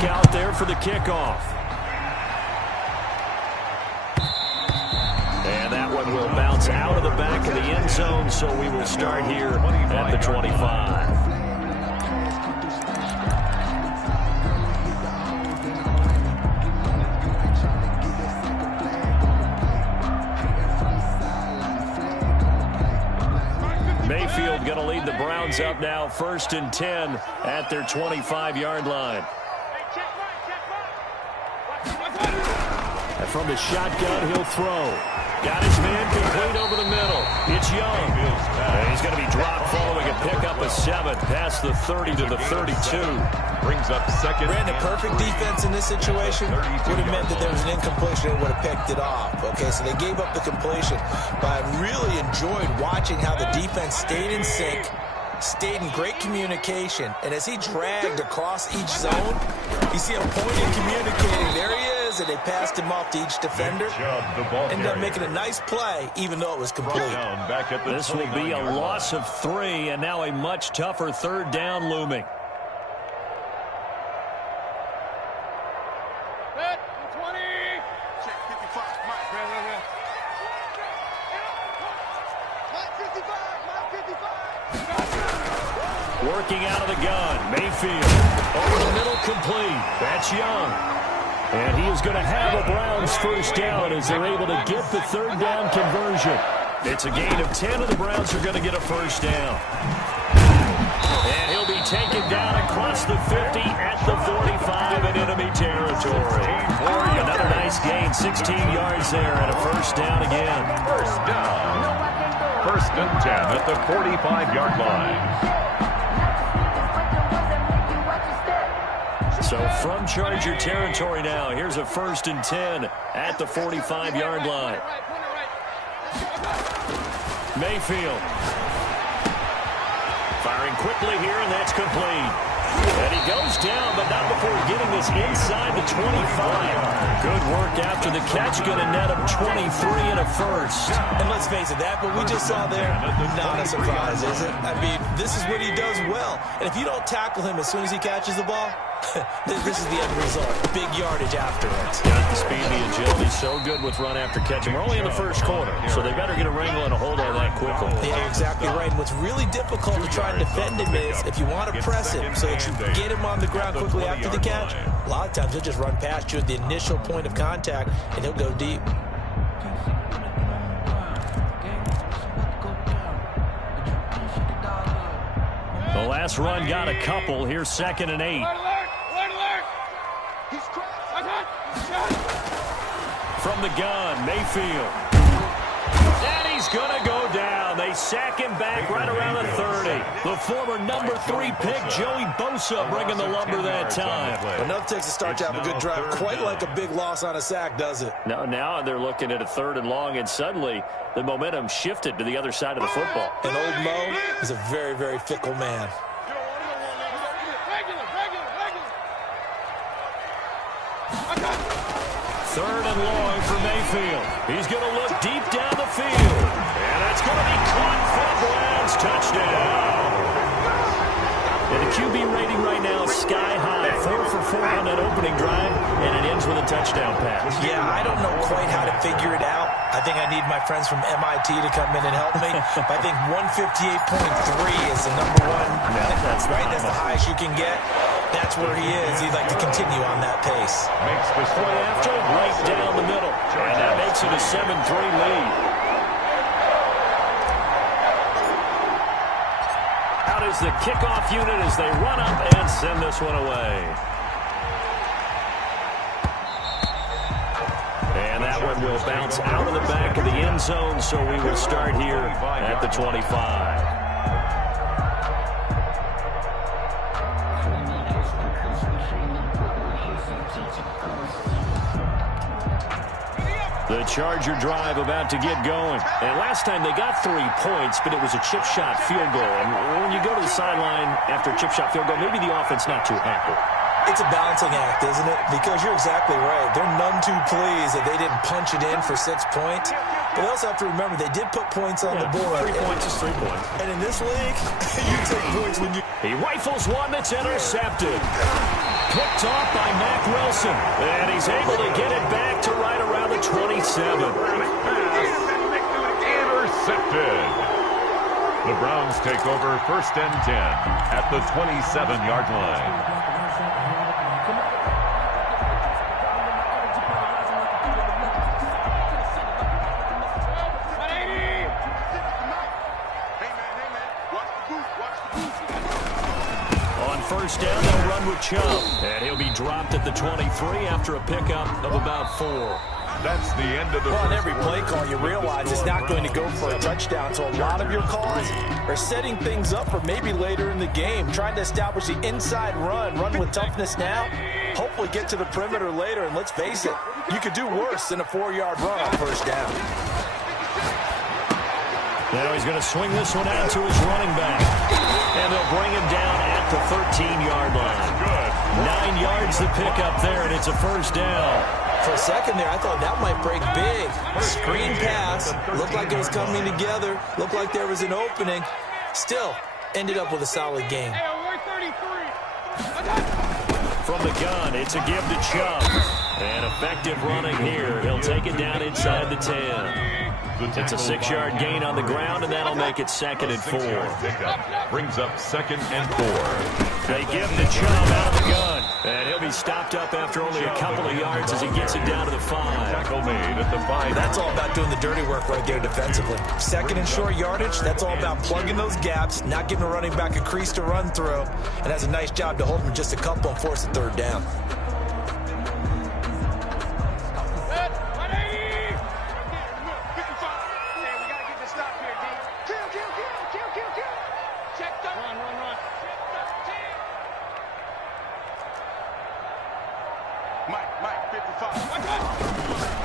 back out there for the kickoff. And that one will bounce out of the back of the end zone, so we will start here at the 25. Mayfield going to lead the Browns up now, 1st and 10 at their 25-yard line. And from the shotgun, he'll throw. Got his man complete over the middle. It's Young. And he's going to be dropped following a pickup of 7 past the 30 to the 32. Brings up second. Brandon, perfect defense in this situation would have meant that there was an incompletion and would have picked it off. Okay, so they gave up the completion. But I really enjoyed watching how the defense stayed in sync, stayed in great communication. And as he dragged across each zone, you see him pointing, communicating. There he is, and they passed him off to each defender. Ended up making a nice play, even though it was complete. This will be a loss of 3, and now a much tougher 3rd down looming. Working out of the gun, Mayfield. Over the middle, complete. That's Young. And he is going to have a Browns 1st down as they're able to get the 3rd down conversion. It's a gain of 10, and the Browns are going to get a 1st down. And he'll be taken down across the 50 at the 45 in enemy territory. Another nice gain, 16 yards there, and a 1st down again. 1st down. 1st and 10 at the 45-yard line. So from Charger territory now, here's a 1st and 10 at the 45-yard line. Mayfield. Firing quickly here, and that's complete. And he goes down, but not before getting this inside the 25. Good work after the catch, going to net him 23 and a 1st. And let's face it, that what we just saw there, not a surprise, is it? I mean, this is what he does well. And if you don't tackle him as soon as he catches the ball, this is the end result. Big yardage after it. Got the speed, the agility, so good with run after catch. And we're only in the 1st quarter, so they better get a wrangle and a hold on that quickly. Yeah, you're exactly right. And what's really difficult to try and defend him is if you want to press him so that you get him on the ground quickly after the catch, a lot of times he'll just run past you at the initial point of contact, and he'll go deep. The last run got a couple. Here's 2nd and 8. From the gun, Mayfield. And he's going to go down. They sack him back right around the 30. The former number 3 pick, Joey Bosa, bringing the lumber that time. Enough takes to start to have a good drive. Quite like a big loss on a sack, does it? Now they're looking at a 3rd and long, and suddenly the momentum shifted to the other side of the football. And old Mo is a very, very fickle man. 3rd and long for Mayfield. He's going to look deep down the field. And that's going to be caught for the Browns. Touchdown. And the QB rating right now is sky high. 4 for 4 on that opening drive, and it ends with a touchdown pass. Yeah, I don't know quite how to figure it out. I think I need my friends from MIT to come in and help me. But I think 158.3 is the number 1. Yeah, that's right. That's the highest you can get. That's where he is. He'd like to continue on that pace. Play after, right down the middle. And that makes it a 7-3 lead. Out is the kickoff unit as they run up and send this one away. And that one will bounce out of the back of the end zone, so we will start here at the 25. The Charger drive about to get going. And last time they got 3 points, but it was a chip shot field goal. And when you go to the sideline after a chip shot field goal, maybe the offense not too happy. It's a balancing act, isn't it? Because you're exactly right. They're none too pleased that they didn't punch it in for 6 points. But they also have to remember they did put points on the board. 3 points is 3 points. And in this league, you take points when you... He rifles one that's intercepted. Picked off by Wilson. And he's able to get it back to right around the 27. Intercepted. The Browns take over 1st and 10 at the 27-yard line. First down, they'll run with Chubb. And he'll be dropped at the 23 after a pickup of about 4. That's the end of the on every play call, you realize it's not going to go for a touchdown. So a lot of your calls are setting things up for maybe later in the game, trying to establish the inside run with toughness now, hopefully get to the perimeter later. And let's face it, you could do worse than a 4-yard run on first down. Now he's going to swing this one out to his running back. And they'll bring him down at the 13-yard line. 9 yards to pick up there, and it's a first down. For a second there, I thought that might break big. Screen pass. Looked like it was coming together. Looked like there was an opening. Still, ended up with a solid game. From the gun, it's a give to Chubb. And effective running here. He'll take it down inside the 10. It's a 6-yard gain on the ground, and that'll make it 2nd and 4. Brings up 2nd and 4. They give to Chubb out of the gun. And he'll be stopped up after only a couple of yards as he gets it down to the 5. Tackle made at the 5. That's all about doing the dirty work right there defensively. 2nd and short yardage, that's all about plugging those gaps, not giving a running back a crease to run through, and has a nice job to hold him just a couple and force the 3rd down.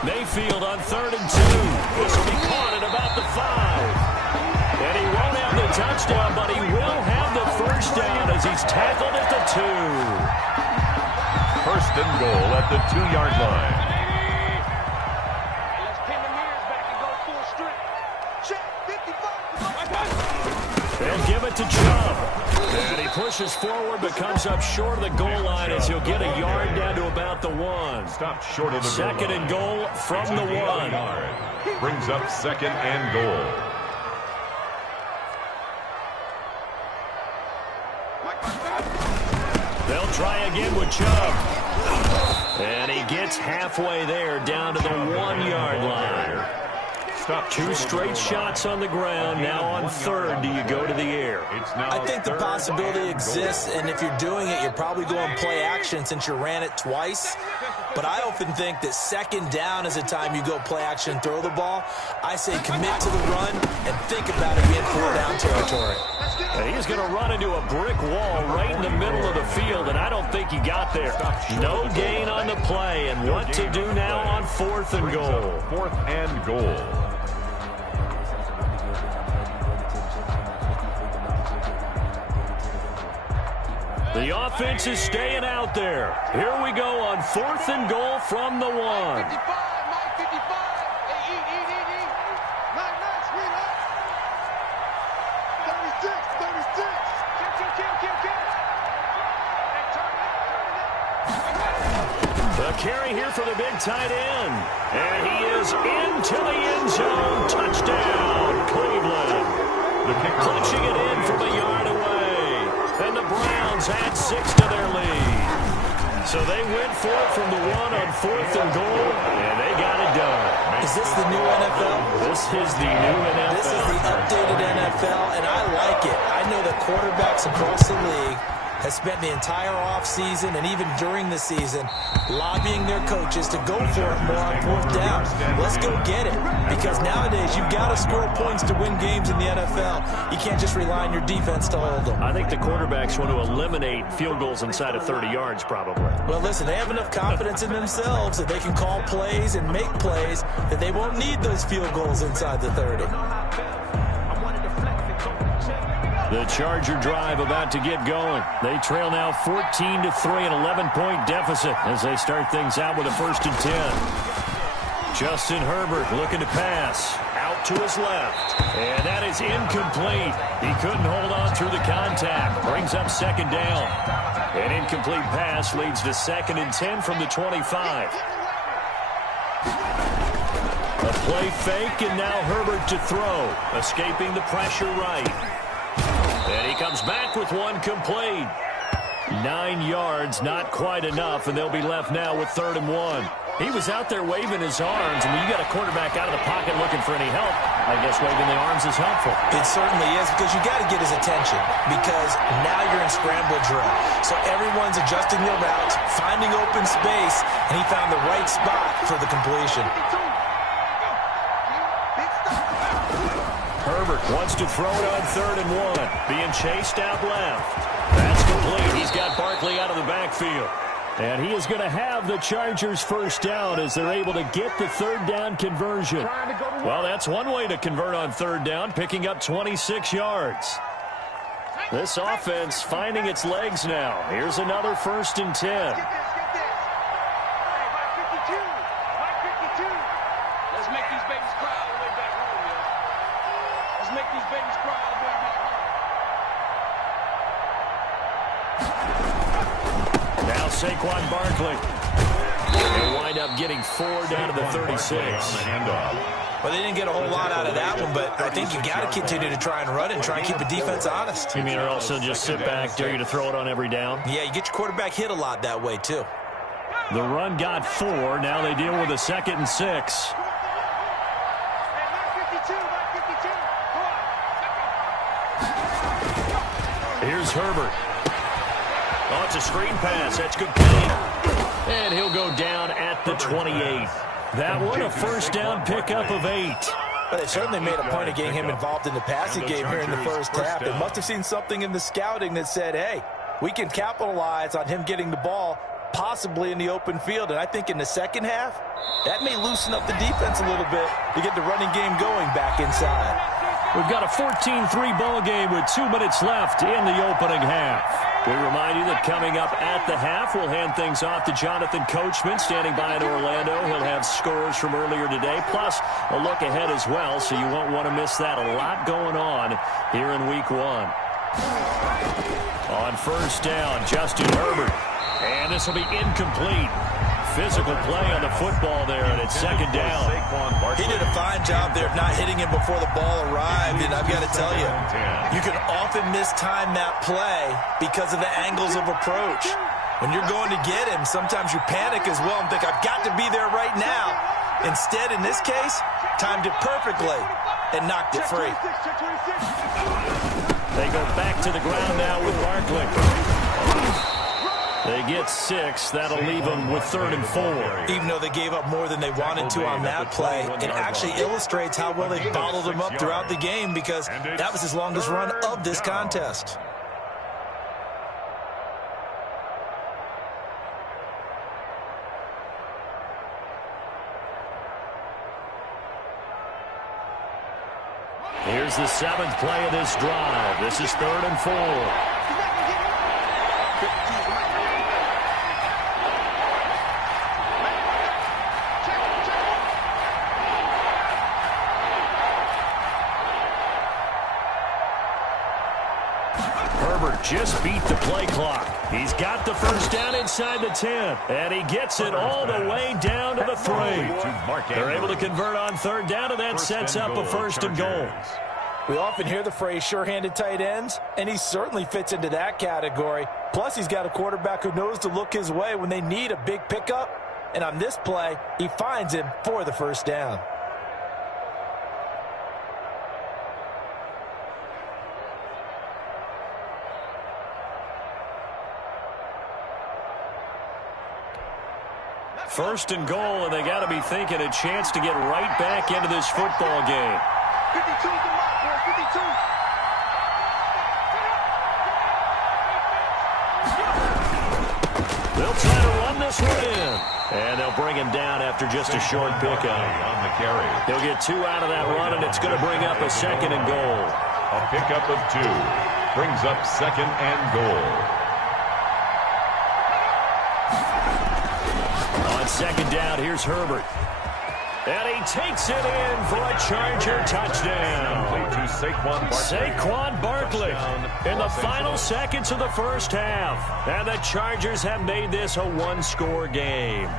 Mayfield on 3rd and 2. This will be caught at about the 5. And he won't have the touchdown, but he will have the first down as he's tackled at the 2. 1st and goal at the 2-yard line. They'll give it to Chubb. And he pushes forward but comes up short of the goal line as he'll get a yard down to about the 1. Stopped short of the 2nd and goal from the 1. Brings up 2nd and goal. They'll try again with Chubb. And he gets halfway there down to the 1-yard line. Two straight shots on the ground. Now on 3rd, do you go to the air? I think the possibility exists, and if you're doing it, you're probably going play action since you ran it twice. But I often think that 2nd down is a time you go play action and throw the ball. I say commit to the run and think about it being 4-down territory. And he's going to run into a brick wall right in the middle of the field, and I don't think he got there. No gain on the play, and what to do now on 4th and goal. 4th and goal. The offense is staying out there. Here we go on 4th and goal from the 1. The carry here for the big tight end. And he is into the end zone. Touchdown, Cleveland. Punching it in from a yard away. And the Browns add 6 to their lead. So they went for it from the 1 on 4th and goal, and they got it done. Is this the new NFL? This is the new NFL. This is the updated NFL, and I like it. I know that quarterbacks across the league has spent the entire offseason and even during the season lobbying their coaches to go for it more on 4th down. Let's go get it. Because nowadays, you've got to score points to win games in the NFL. You can't just rely on your defense to hold them. I think the quarterbacks want to eliminate field goals inside of 30 yards, probably. Well, listen, they have enough confidence in themselves that they can call plays and make plays that they won't need those field goals inside the 30. The Charger drive about to get going. They trail now 14-3, an 11-point deficit as they start things out with a 1st and 10. Justin Herbert looking to pass. Out to his left. And that is incomplete. He couldn't hold on through the contact. Brings up 2nd down. An incomplete pass leads to 2nd and 10 from the 25. A play fake, and now Herbert to throw, escaping the pressure right. And he comes back with one complete. 9 yards, not quite enough, and they'll be left now with 3rd and 1. He was out there waving his arms, and when you got a quarterback out of the pocket looking for any help, I guess waving the arms is helpful. It certainly is, because you got to get his attention, because now you're in scramble drill. So everyone's adjusting their routes, finding open space, and he found the right spot for the completion. Herbert wants to throw it on 3rd and 1, being chased out left. That's complete. He's got Barkley out of the backfield. And he is going to have the Chargers' first down as they're able to get the 3rd down conversion. Well, that's one way to convert on 3rd down, picking up 26 yards. This offense finding its legs now. Here's another 1st and 10. Let's make these babies cry all the way back home, man. Let's make these babies cry all the way back home. Now Saquon Barkley. They wind up getting 4 down to the 36. Well, they didn't get a whole lot out of that one, but I think you got to continue to try and run it and try and keep the defense honest. You mean or also just sit back, dare you to throw it on every down? Yeah, you get your quarterback hit a lot that way, too. The run got 4. Now they deal with a 2nd and 6. Here's Herbert. Oh, it's a screen pass. That's good play. And he'll go down at the 28. That one a 1st down pickup of 8. But they certainly made a point of getting him involved in the passing game here in the first half. They must have seen something in the scouting that said, hey, we can capitalize on him getting the ball possibly in the open field. And I think in the second half, that may loosen up the defense a little bit to get the running game going back inside. We've got a 14-3 ball game with 2 minutes left in the opening half. We remind you that coming up at the half, we'll hand things off to Jonathan Coachman, standing by in Orlando. He'll have scores from earlier today, plus a look ahead as well, so you won't want to miss that. A lot going on here in Week 1. On 1st down, Justin Herbert. And this will be incomplete. Physical play on the football there, and it's 2nd down. He did a fine job there of not hitting him before the ball arrived, and I've got to tell you, you can often mistime that play because of the angles of approach. When you're going to get him, sometimes you panic as well and think, I've got to be there right now. Instead, in this case, timed it perfectly and knocked it free. They go back to the ground now with Barkley. They get 6. That'll leave them with 3rd and 4. Even though they gave up more than they wanted to on that play, it actually illustrates how well they bottled them up throughout the game, because that was his longest run of this contest. Here's the 7th play of this drive. This is 3rd and 4. Just beat the play clock. He's got the 1st down inside the 10, and he gets it all the way down to the 3. They're able to convert on 3rd down, and that sets up a 1st and goal. We often hear the phrase sure-handed tight ends, and he certainly fits into that category. Plus, he's got a quarterback who knows to look his way when they need a big pickup, and on this play, he finds him for the 1st down. First and goal, and they got to be thinking a chance to get right back into this football game. 52's the mark, boy, 52. They'll try to run this one in, and they'll bring him down after just a short pickup. On the carry. He'll get 2 out of that run, and it's going to bring up a 2nd and goal. A pickup of 2 brings up 2nd and goal. On 2nd down, here's Herbert. And he takes it in for a Charger touchdown. To Saquon Barkley in the final seconds of the first half. And the Chargers have made this a one-score game.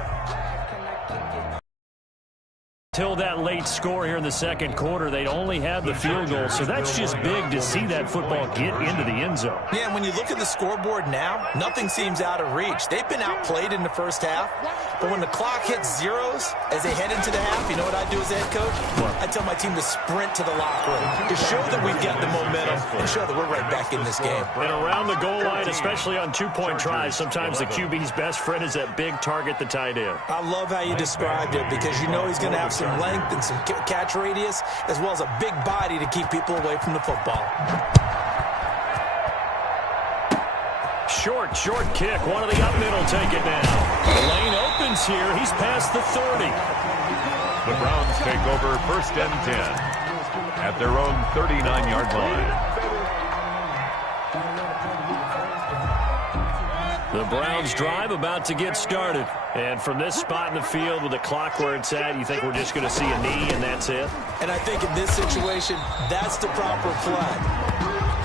Till that late score here in the second quarter, they'd only had the field goal, so that's just big to see that football get into the end zone. Yeah, and when you look at the scoreboard now, nothing seems out of reach. They've been outplayed in the first half, but when the clock hits zeros as they head into the half, you know what I do as a head coach? What? I tell my team to sprint to the locker room to show that we've got the momentum and show that we're right back in this game. And around the goal line, especially on two-point tries, sometimes the QB's best friend is that big target, the tight end. I love how you described it because you know he's going to have some length and some catch radius, as well as a big body to keep people away from the football. Short kick. One of the up middle take it now. The lane opens here. He's past the 30. The Browns take over first and 10 at their own 39-yard line. The Browns drive about to get started. And from this spot in the field with the clock where it's at, you think we're just going to see a knee and that's it? And I think in this situation, that's the proper play.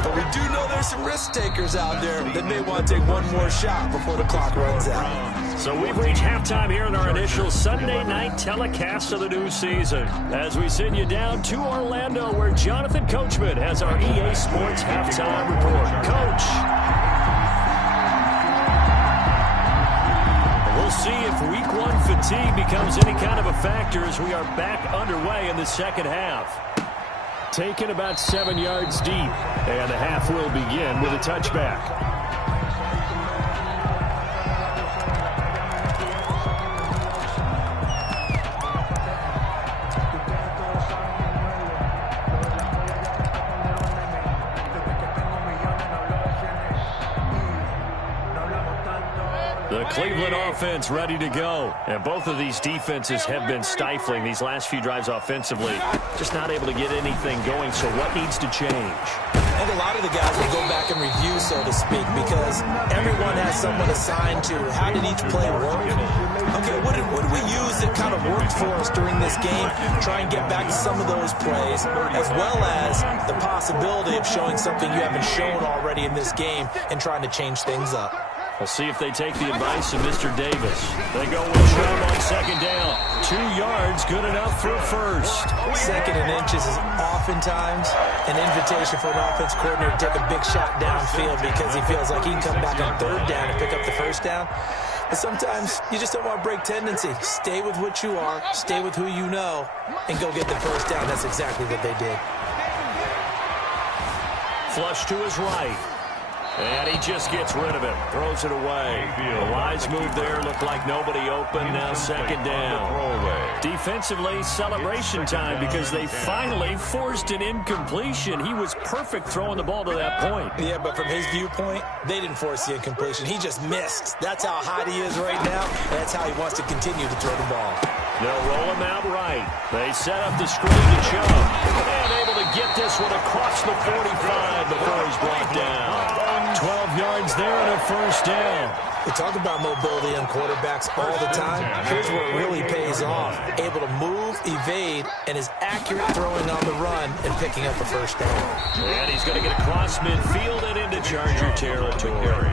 But we do know there's some risk takers out there that may want to take one more shot before the clock runs out. So we've reached halftime here in our initial Sunday night telecast of the new season. As we send you down to Orlando, where Jonathan Coachman has our EA Sports halftime report. Coach. We'll see if week one fatigue becomes any kind of a factor as we are back underway in the second half. Taken about 7 yards deep, and the half will begin with a touchback. The Cleveland offense ready to go. And both of these defenses have been stifling these last few drives offensively. Just not able to get anything going, so what needs to change? I think a lot of the guys will go back and review, so to speak, because everyone has someone assigned to how did each play work. Okay, what did we use that kind of worked for us during this game? Try and get back to some of those plays, as well as the possibility of showing something you haven't shown already in this game and trying to change things up. We'll see if they take the advice of Mr. Davis. They go with Chubb on second down. 2 yards, good enough for a first. Second and inches is oftentimes an invitation for an offense coordinator to take a big shot downfield because he feels like he can come back on third down and pick up the first down. But sometimes you just don't want to break tendency. Stay with what you are, stay with who you know, and go get the first down. That's exactly what they did. Flush to his right. And he just gets rid of it. Throws it away. The wise move there. Looked like nobody open. Now second down. Defensively, celebration time because they finally forced an incompletion. He was perfect throwing the ball to that point. Yeah, but from his viewpoint, they didn't force the incompletion. He just missed. That's how hot he is right now, and that's how he wants to continue to throw the ball. They'll roll him out right. They set up the screen to Chubb. And able to get this one across the 45 before he's brought down. 12 yards there and a first down. We talk about mobility on quarterbacks all the time. Here's where it really pays off. Able to move, evade, and is accurate throwing on the run and picking up a first down. And he's going to get across midfield and into Charger territory.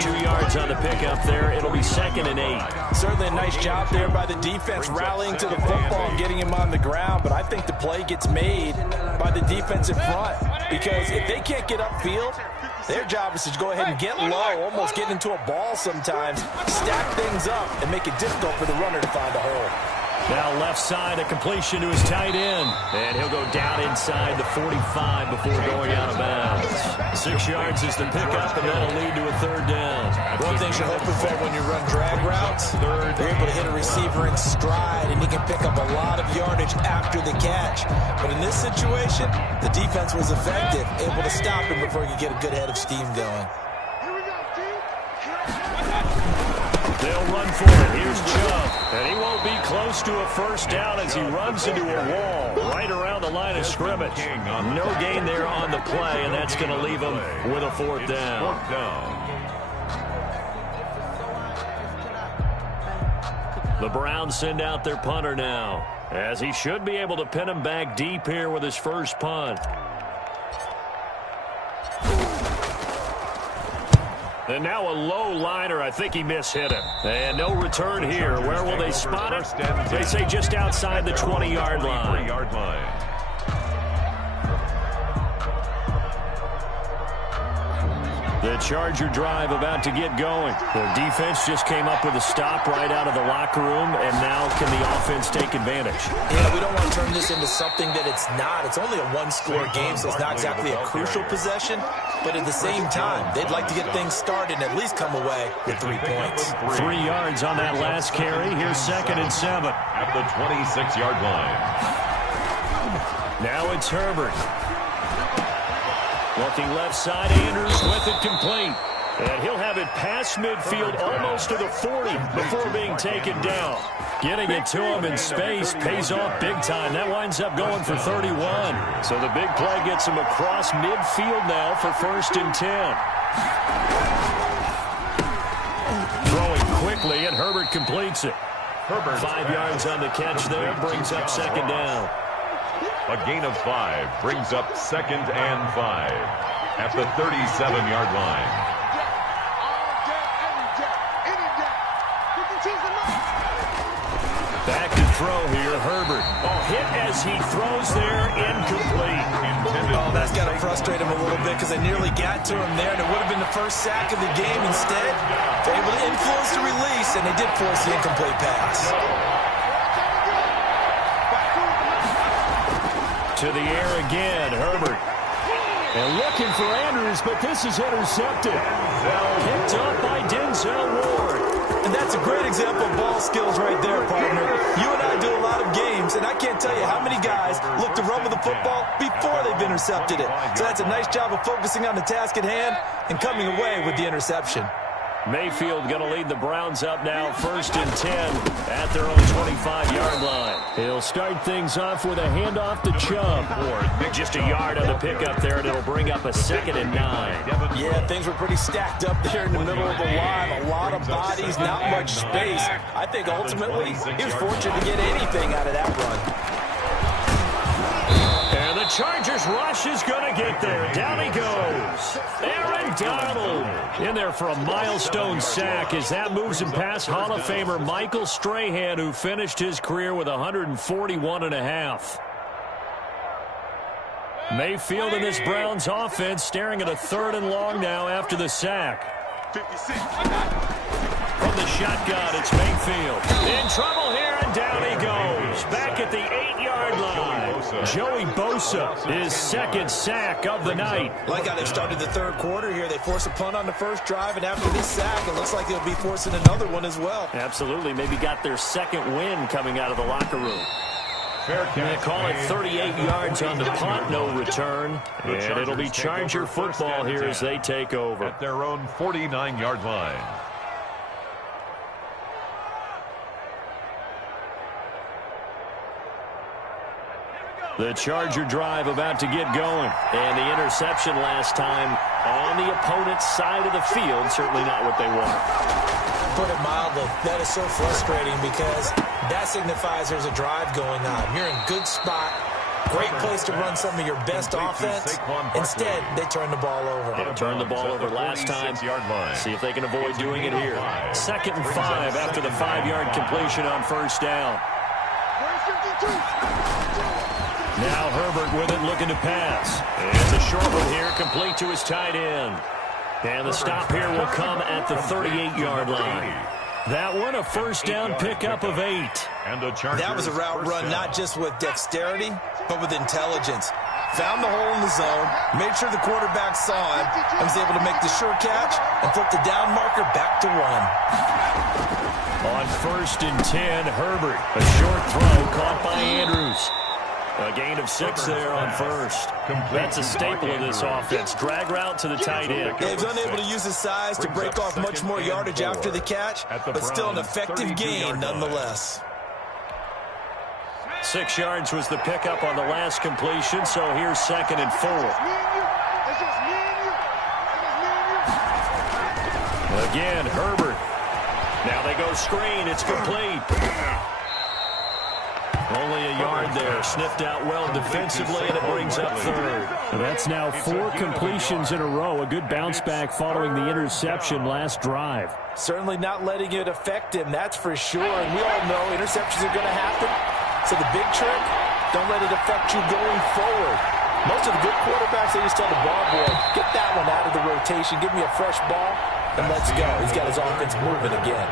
2 yards on the pickup there. It'll be 2nd and 8. Certainly a nice job there by the defense rallying to the football and getting him on the ground, but I think the play gets made by the defensive front because if they can't get upfield, their job is to go ahead and get low, almost get into a ball sometimes, stack things up, and make it difficult for the runner to find a hole. Now left side, a completion to his tight end. And he'll go down inside the 45 before going out of bounds. 6 yards is the pickup, and that'll lead to a third down. One thing you're hoping for when you run drag routes, you're able to hit a receiver in stride, and he can pick up a lot of yardage after the catch. But in this situation, the defense was effective, able to stop him before he could get a good head of steam going. They'll run for it. Here's Chubb. And he won't be close to a first down as he runs into a wall right around the line of scrimmage. No gain there on the play, and that's going to leave him with a fourth down. The Browns send out their punter now, as he should be able to pin him back deep here with his first punt. And now a low liner. I think he mishit him. And no return here. Where will they spot it? They say just outside the 20-yard line. The Charger drive about to get going. The defense just came up with a stop right out of the locker room, and now can the offense take advantage? Yeah, we don't want to turn this into something that it's not. It's only a one-score game, so it's not exactly a crucial possession. But at the same time, they'd like to get things started and at least come away with 3 points. 3 yards on that last carry. Here's 2nd and 7. At the 26-yard line. Now it's Herbert. Looking left side, Andrews with it complete. And he'll have it past midfield almost to the 40 before being taken down. Getting it to him in space pays off big time. That winds up going for 31. So the big play gets him across midfield now for 1st and 10. Throwing quickly, and Herbert completes it. 5 yards on the catch there, brings up 2nd down. A gain of 5 brings up 2nd and 5 at the 37-yard line. Back to throw here, Herbert. Hit as he throws there, incomplete. Oh, that's got to frustrate him a little bit because they nearly got to him there, and it would have been the first sack of the game. Instead, they're able to influence the release, and they did force the incomplete pass. To the air again, Herbert. And looking for Andrews, but this is intercepted. Picked up by Denzel Ward. And that's a great example of ball skills right there, partner. You and I do a lot of games, and I can't tell you how many guys look to run with the football before they've intercepted it. So that's a nice job of focusing on the task at hand and coming away with the interception. Mayfield going to lead the Browns up now, 1st and 10 at their own 25-yard line. He'll start things off with a handoff to Chubb. Just a yard on the pickup there, and it'll bring up a 2nd and 9. Yeah, things were pretty stacked up there in the middle of the line. A lot of bodies, not much space. I think ultimately he was fortunate to get anything out of that run. And the Chargers rush is going to get there. Down he goes. Aaron Donald in there for a milestone sack as that moves him past Hall of Famer Michael Strahan, who finished his career with 141.5. Mayfield and this Browns offense staring at a 3rd and long now after the sack. 56. From the shotgun, it's Mayfield. In trouble here, and down he goes. Back at the 8-yard line. Joey Bosa, his 2nd sack of the night. Like how they started the 3rd quarter here. They force a punt on the first drive, and after this sack, it looks like they'll be forcing another one as well. Absolutely. Maybe got their 2nd win coming out of the locker room. They call it 38 yards on the punt, no return. And it'll be Charger football here as they take over. At their own 49-yard line. The Charger drive about to get going. And the interception last time on the opponent's side of the field. Certainly not what they want. Put it mildly, that is so frustrating because that signifies there's a drive going on. You're in good spot. Great place to run some of your best offense. Instead, they turn the ball over. They turned the ball over last time. See if they can avoid doing it here. 2nd and 5 after the 5-yard completion on 1st down. Now Herbert with it, looking to pass. It's a short one here, complete to his tight end. And the stop here will come at the 38-yard line. That one, a 1st down pickup of 8. That was a route run not just with dexterity, but with intelligence. Found the hole in the zone, made sure the quarterback saw him, and was able to make the sure catch and flip the down marker back to 1. On 1st and 10, Herbert. A short throw caught by Andrews. A gain of 6 there on 1st. That's a staple of this offense. Drag route to the tight end. Yeah, he was unable to use his size to break off much more yardage after the catch, but still an effective gain nonetheless. 6 yards was the pickup on the last completion, so here's 2nd and 4. Again, Herbert. Now they go screen. It's complete. Only a yard there. Sniffed out well defensively, and it brings up third. That's now 4 completions in a row. A good bounce back following the interception last drive. Certainly not letting it affect him, that's for sure. And we all know interceptions are going to happen. So the big trick, don't let it affect you going forward. Most of the good quarterbacks, they just tell the ball boy, get that one out of the rotation, give me a fresh ball, and let's go. He's got his offense moving again.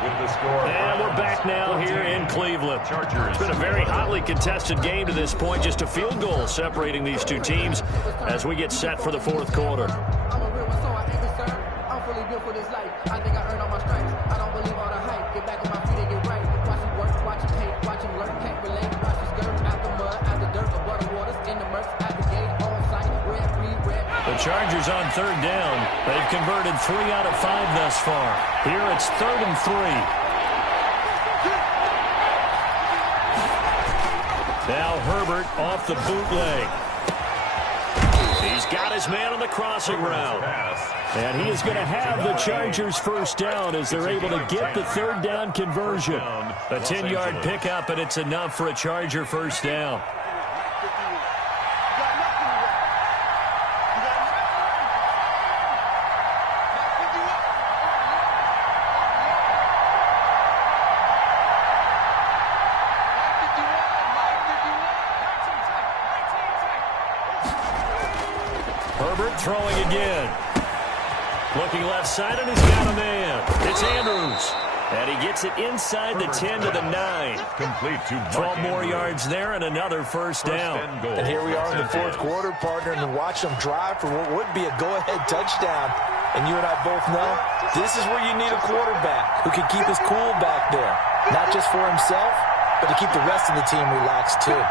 And we're back now here in Cleveland. It's been a very hotly contested game to this point. Just a field goal separating these two teams as we get set for the fourth quarter. The Chargers on third down. They've converted 3 out of 5 thus far. Here it's 3rd and 3. Now Herbert off the bootleg. He's got his man on the crossing route. And he is going to have the Chargers first down as they're able to get the third down conversion. A 10-yard pickup, and it's enough for a Charger first down. Herbert throwing again. Looking left side, and he's got a man. It's Andrews. And he gets it inside the 10 to the 9. Complete to 12 more yards there and another first down. And here we are in the fourth quarter, partner, and watch them drive for what would be a go-ahead touchdown. And you and I both know this is where you need a quarterback who can keep his cool back there. Not just for himself, but to keep the rest of the team relaxed too.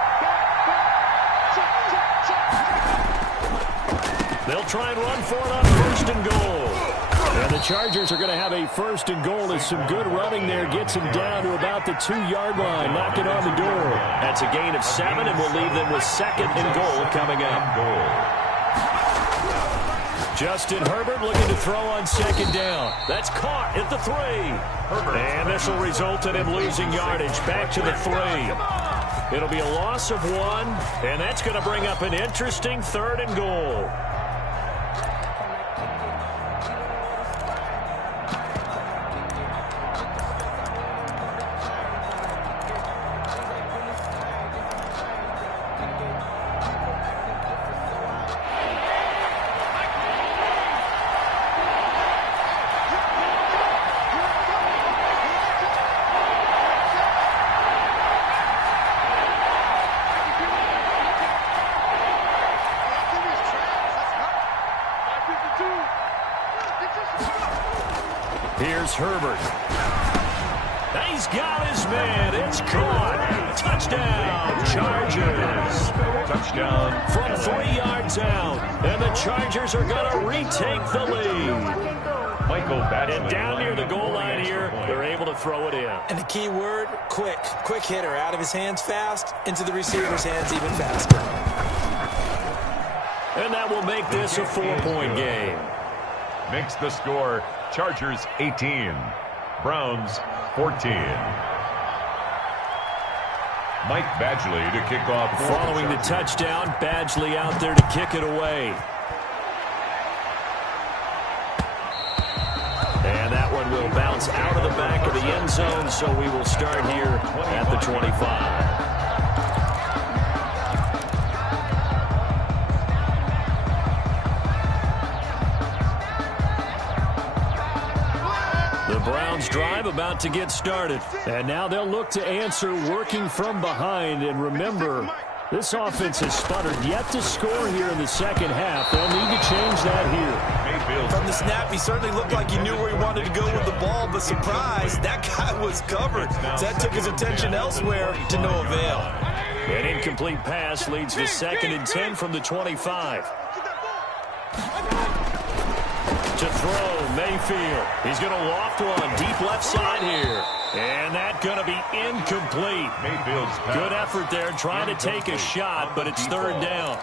They'll try and run for it on 1st and goal. And the Chargers are going to have a 1st and goal as some good running there gets him down to about the 2-yard line, knocking on the door. That's a gain of 7, and we'll leave them with 2nd and goal coming up. Justin Herbert looking to throw on 2nd down. That's caught at the 3. And this will result in him losing yardage back to the 3. It'll be a loss of 1, and that's going to bring up an interesting 3rd and goal. Here's Herbert. He's got his man. It's caught. Touchdown, Chargers. Touchdown. From 3 yards out. And the Chargers are going to retake the lead. Michael Badgley. And down near the goal line here, they're able to throw it in. And the key word, quick. Quick hitter. Out of his hands fast, into the receiver's hands even faster. And that will make this a 4-point game. Makes the score Chargers 18, Browns 14. Mike Badgley to kick off. Following the touchdown, Badgley out there to kick it away. And that one will bounce out of the back of the end zone, so we will start here at the 25. Browns drive about to get started. And now they'll look to answer working from behind. And remember, this offense has sputtered yet to score here in the second half. They'll need to change that here. From the snap, he certainly looked like he knew where he wanted to go with the ball, but surprise, that guy was covered. So that took his attention elsewhere to no avail. An incomplete pass leads to 2nd and 10 from the 25. To throw, Mayfield. He's going to loft one deep left side here. And that's going to be incomplete. Mayfield's pass. Good effort there trying to take a shot, but it's 3rd down.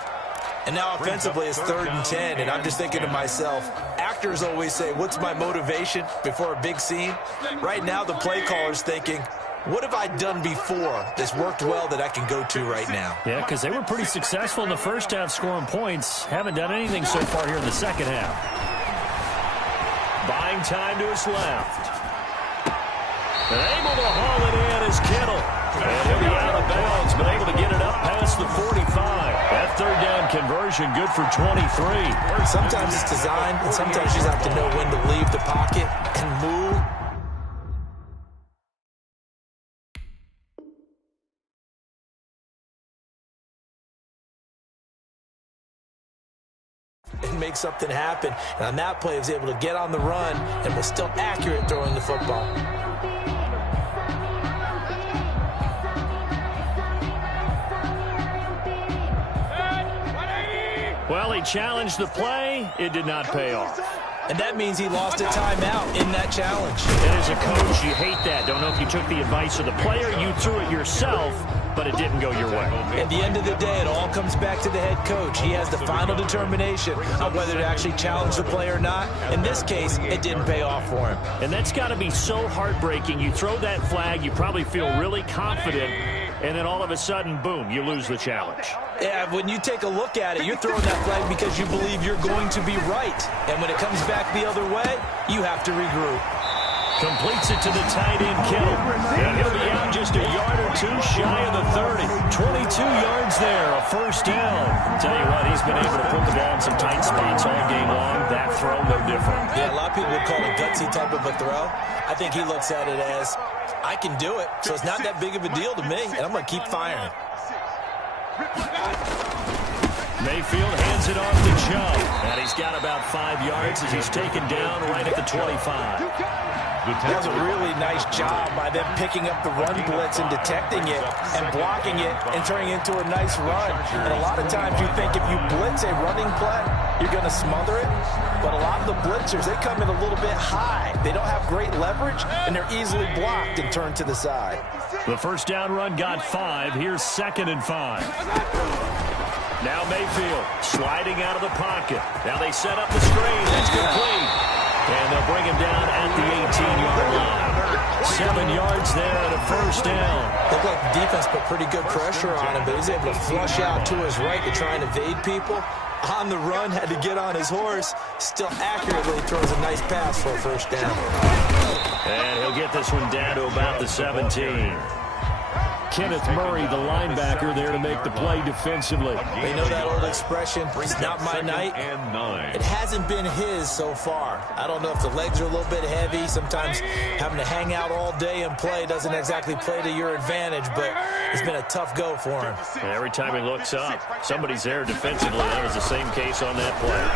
And now offensively it's 3rd and 10, and I'm just thinking to myself, actors always say, what's my motivation before a big scene? Right now the play caller's thinking, what have I done before that's worked well that I can go to right now? Yeah, because they were pretty successful in the first half scoring points. Haven't done anything so far here in the second half. Buying time to his left. And able to haul it in is Kittle. And he'll be out of bounds, but able to get it up past the 45. That 3rd down conversion good for 23. Sometimes it's designed, and sometimes you just have to know when to leave the pocket and move. And make something happen. And on that play, he was able to get on the run and was still accurate throwing the football. Well, he challenged the play. It did not pay off. And that means he lost a timeout in that challenge. And as a coach, you hate that. Don't know if you took the advice of the player, you threw it yourself, but it didn't go your way. At the end of the day, it all comes back to the head coach. He has the final determination on whether to actually challenge the play or not. In this case, it didn't pay off for him. And that's got to be so heartbreaking. You throw that flag, you probably feel really confident, and then all of a sudden, boom, you lose the challenge. Yeah, when you take a look at it, you're throwing that flag because you believe you're going to be right. And when it comes back the other way, you have to regroup. Completes it to the tight end, Kittle. And he'll be out just a yard or two shy of the 30. 22 yards there, a 1st down. Tell you what, he's been able to put the ball in some tight spots all game long. That throw, no different. Yeah, a lot of people would call it a gutsy type of a throw. I think he looks at it as, I can do it, so it's not that big of a deal to me, and I'm going to keep firing. Mayfield hands it off to Chubb. And he's got about 5 yards as he's taken down right at the 25. That was a really nice job by them picking up the run blitz and detecting it and blocking it and turning it into a nice run. And a lot of times you think if you blitz a running play, you're going to smother it. But a lot of the blitzers, they come in a little bit high. They don't have great leverage, and they're easily blocked and turned to the side. The 1st down run got 5. Here's 2nd and 5. Now Mayfield sliding out of the pocket. Now they set up the screen. That's complete. And they'll bring him down at the 18-yard line. 7 yards there and a 1st down. Looked like the defense put pretty good pressure on him, but he's able to flush out to his right to try and evade people. On the run, had to get on his horse. Still accurately throws a nice pass for a 1st down. And he'll get this one down to about the 17. Kenneth Murray, the linebacker, there to make the play defensively. You know that old expression, it's not my night. It hasn't been his so far. I don't know if the legs are a little bit heavy. Sometimes having to hang out all day and play doesn't exactly play to your advantage, but it's been a tough go for him. And every time he looks up, somebody's there defensively. That was the same case on that play.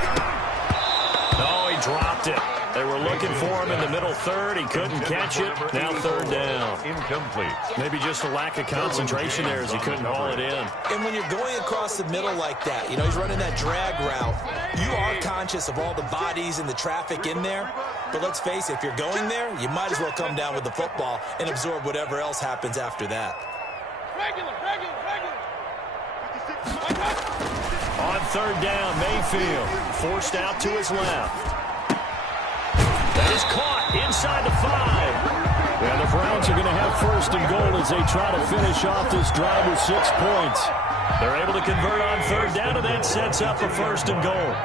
Oh, he dropped it. They were looking for him in the middle 3rd. He couldn't catch it. Now 3rd down. Incomplete. Maybe just a lack of concentration there as he couldn't haul it in. And when you're going across the middle like that, you know, he's running that drag route, you are conscious of all the bodies and the traffic in there. But let's face it, if you're going there, you might as well come down with the football and absorb whatever else happens after that. On 3rd down, Mayfield forced out to his left. That is caught inside the 5. And the Browns are going to have 1st and goal as they try to finish off this drive with 6 points. They're able to convert on 3rd down, and that sets up a 1st and goal.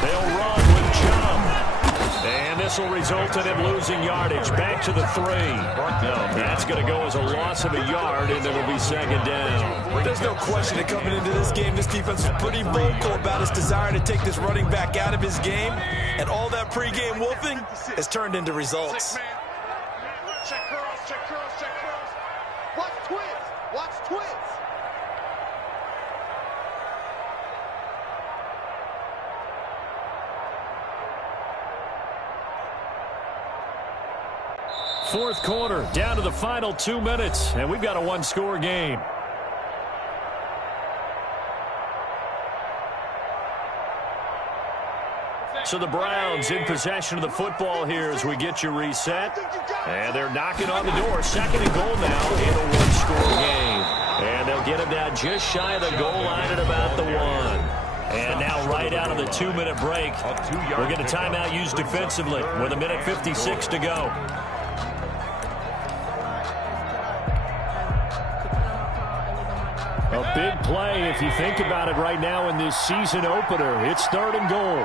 They'll run with Chubb. And this will result in him losing yardage. Back to the 3. No, that's going to go as a loss of a yard, and it'll be 2nd down. There's no question that coming into this game, this defense was pretty vocal about his desire to take this running back out of his game. And all that pregame wolfing has turned into results. Check curls, check curls, check curls. Watch twins. Watch twins. Fourth quarter, down to the final 2 minutes, and we've got a 1-score game. So the Browns in possession of the football here as we get you reset. And they're knocking on the door. 2nd and goal now in a 1-score game. And they'll get him down just shy of the goal line at about the 1. And now right out of the 2-minute break, we'll get a timeout used defensively with 1:56 to go. A big play if you think about it right now in this season opener. It's 3rd and goal.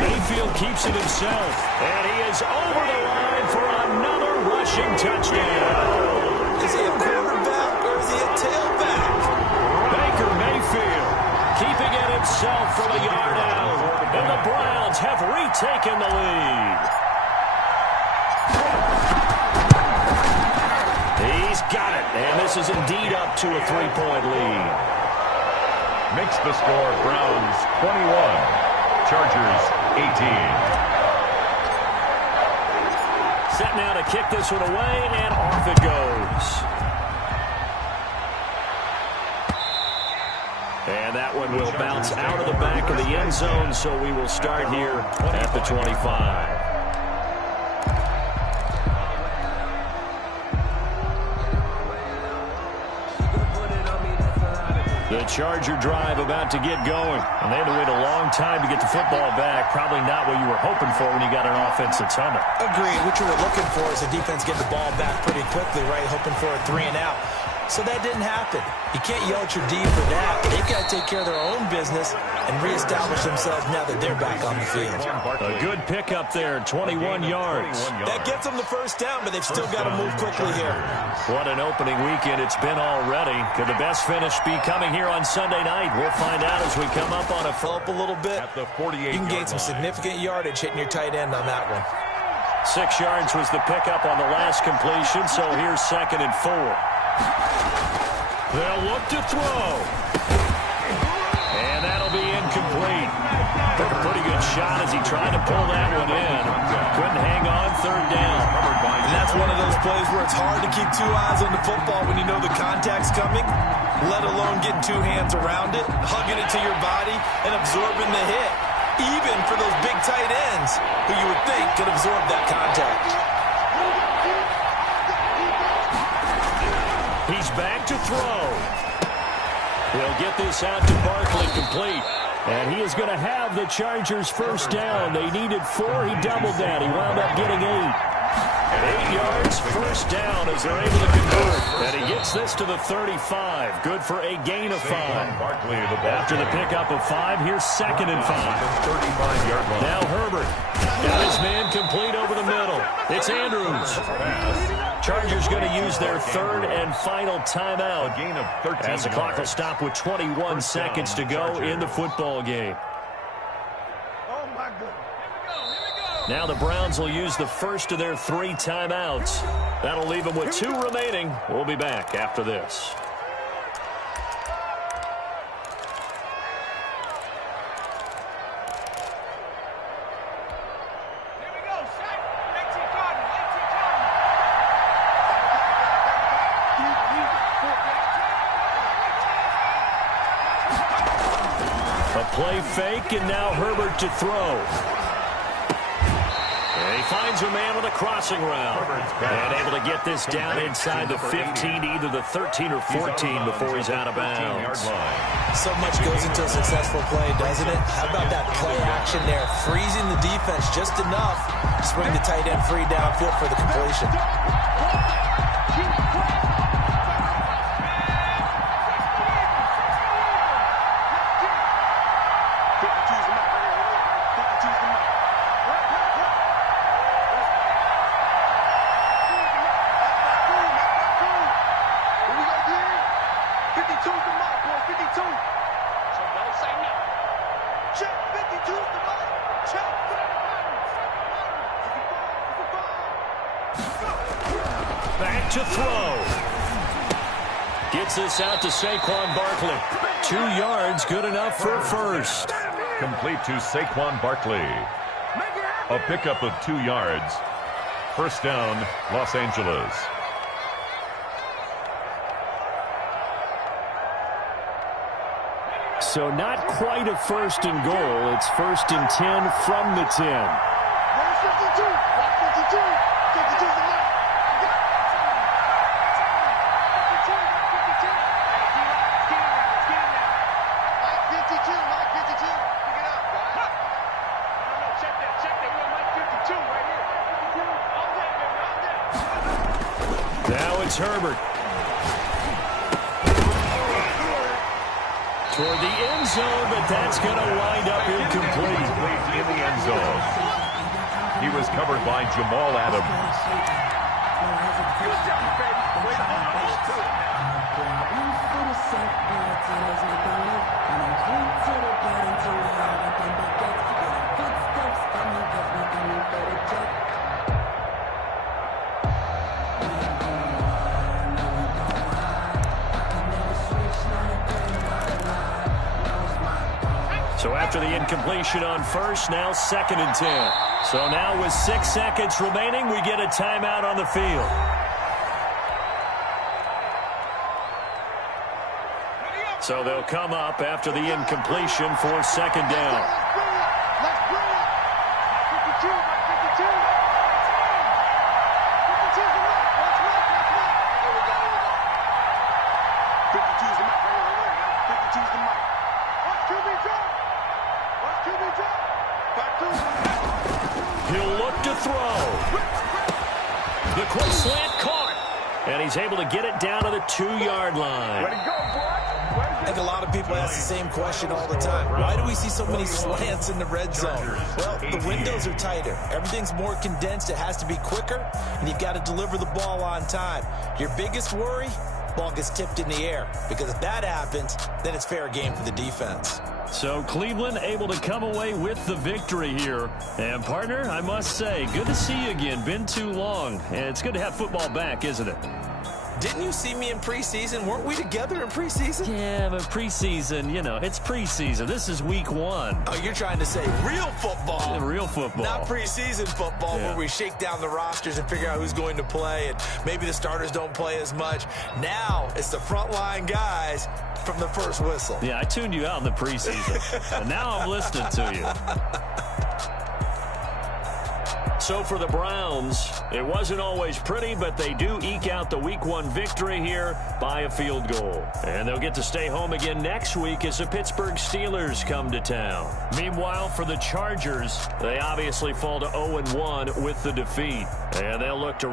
Mayfield keeps it himself, and he is over the line for another rushing touchdown. Is he a quarterback or is he a tailback? Baker Mayfield keeping it himself from a yard out, and the Browns have retaken the lead. He's got it, and this is indeed up to a 3-point lead. Makes the score Browns 21, Chargers 18. Set now to kick this one away, and off it goes. And that one will bounce out of the back of the end zone, so we will start here at the 25. The Charger drive about to get going. And they had to wait a long time to get the football back. Probably not what you were hoping for when you got an offense that's humming. Agreed. What you were looking for is the defense get the ball back pretty quickly, right? Hoping for a 3 and out. So that didn't happen. You can't yell at your D for that. They've got to take care of their own business and reestablish themselves now that they're back on the field. A good pickup there, 21 yards. That gets them the first down, but they've still got to move quickly here. What an opening weekend it's been already. Could the best finish be coming here on Sunday night? We'll find out as we come up on a Fill up a little bit. At the 48 you can gain some significant yardage hitting your tight end on that one. 6 yards was the pickup on the last completion, so here's 2nd and 4. They'll look to throw. And that'll be incomplete. Took a pretty good shot as he tried to pull that one in. Couldn't hang on, 3rd down. And that's one of those plays where it's hard to keep 2 eyes on the football when you know the contact's coming, let alone getting 2 hands around it, hugging it to your body, and absorbing the hit. Even for those big tight ends who you would think could absorb that contact. He's back to throw. He'll get this out to Barkley complete. And he is going to have the Chargers first down. They needed 4. He doubled that. He wound up getting 8. 8 yards, first down as they're able to convert. And he gets this to the 35. Good for a gain of 5. After the pickup of 5, here's 2nd and 5. Now Herbert got his man complete over the middle. It's Andrews. Chargers going to use their 3rd and final timeout as the clock will stop with 21 seconds to go in the football game. Now the Browns will use the first of their 3 timeouts. That'll leave them with 2 remaining. We'll be back after this. A play fake, and now Herbert to throw. And he finds a man on a crossing route. And able to get this down inside the 15, either the 13 or 14 before he's out of bounds. So much goes into a successful play, doesn't it? How about that play action there? Freezing the defense just enough to bring the tight end free downfield for the completion. Back to throw. Gets this out to Saquon Barkley. 2 yards, good enough for a first. Complete to Saquon Barkley. A pickup of 2 yards. First down, Los Angeles. So not quite a first and goal. It's 1st and 10 from the 10. Now it's Herbert. Toward the end zone, but that's going to wind up incomplete. In the end zone. He was covered by Jamal Adams. So after the incompletion on first, now 2nd and 10. So now with 6 seconds remaining, we get a timeout on the field. So they'll come up after the incompletion for 2nd down. He'll look to throw. The quick slant caught. And he's able to get it down to the 2-yard line. I think a lot of people ask the same question all the time. Why do we see so many slants in the red zone? Well, the windows are tighter. Everything's more condensed. It has to be quicker, and you've got to deliver the ball on time. Your biggest worry? Ball gets tipped in the air. Because if that happens, then it's fair game for the defense. So Cleveland able to come away with the victory here. And, partner, I must say, good to see you again. Been too long. And it's good to have football back, isn't it? Didn't you see me in preseason? Weren't we together in preseason? Yeah, but preseason, you know, it's preseason. This is week 1. Oh, you're trying to say real football. Yeah, real football. Not preseason football where we shake down the rosters and figure out who's going to play, and maybe the starters don't play as much. Now it's the frontline guys from the first whistle. Yeah, I tuned you out in the preseason, and now I'm listening to you. So for the Browns, it wasn't always pretty, but they do eke out the Week 1 victory here by a field goal. And they'll get to stay home again next week as the Pittsburgh Steelers come to town. Meanwhile, for the Chargers, they obviously fall to 0-1 with the defeat. And they'll look to